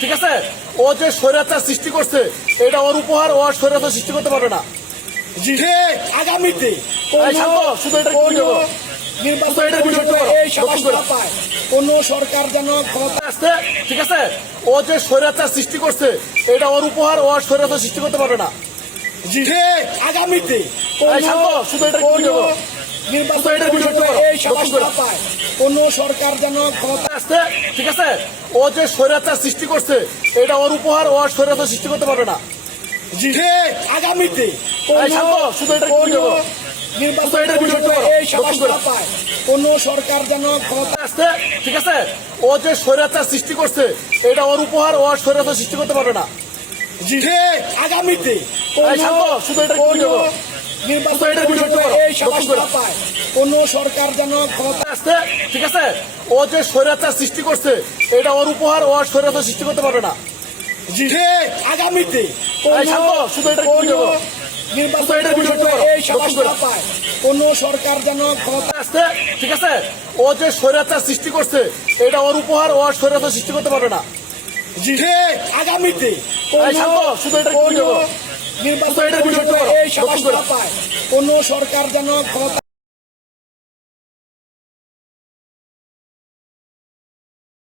ঠিক আছে, ও যে স্বৈরাচার সৃষ্টি করছে এটা ওর উপহার, ও আর স্বৈরাচার সৃষ্টি করতে পারবে না। জি আগামীতে এই শান্ত, শুধু এটা একটু বুঝে নাও। নির্বাচনের বিষয়টা এই সাহস না পায় কোন সরকার যেন ক্ষমতা আসতে, ঠিক আছে, ও যে স্বৈরাচার সৃষ্টি করছে এটা ওর উপহার, ও আর স্বৈরাচার সৃষ্টি করতে পারবে না। জি আগামীতে এই শান্ত, শুধু এটা একটু বুঝে নাও। নির্বাচনের বিষয়টা এই সাহস না পায় কোন সরকার যেন ক্ষমতা আসতে, ঠিক আছে, ও যে স্বৈরাচার সৃষ্টি করছে এটা ওর উপহার, ও আর স্বৈরাচার সৃষ্টি করতে পারবে না। জি আগামীতে এই শান্ত, শুধু এটা একটু বুঝে নাও। নির্বাচনের বিষয়টা এই সাহস না পায় কোন সরকার যেন ক্ষমতা আসতে, ঠিক আছে, ও যে স্বৈরাচার সৃষ্টি করছে এটা ওর উপহার, ও আর স্বৈরাচার সৃষ্টি করতে পারবে না। জি আগামীতে এই শান্ত, শুধু এটা একটু বুঝে নাও। নির্বাচনের বিষয়টা এই সাহস না পায় কোন সরকার যেন ক্ষমতা আসতে, ঠিক আছে, ও যে স্বৈরাচার সৃষ্টি করছে এটা ওর উপহার, ও আর স্বৈরাচার সৃষ্টি করতে পারবে না। জি আগামীতে এই শান্ত, শুধু এটা একটু বুঝে নাও। নির্বাচনের বিষয়টা এই সাহস না পায় কোন সরকার যেন ক্ষমতা আসতে, ঠিক আছে, ও যে স্বৈরাচার সৃষ্টি করছে এটা ওর উপহার, ও আর স্বৈরাচার সৃষ্টি করতে পারবে না। জি আগামীতে এই শান্ত, শুধু এটা একটু বুঝে নাও। নির্বাচনের বিষয়টা এই সাহস না পায় কোন সরকার যেন ক্ষমতা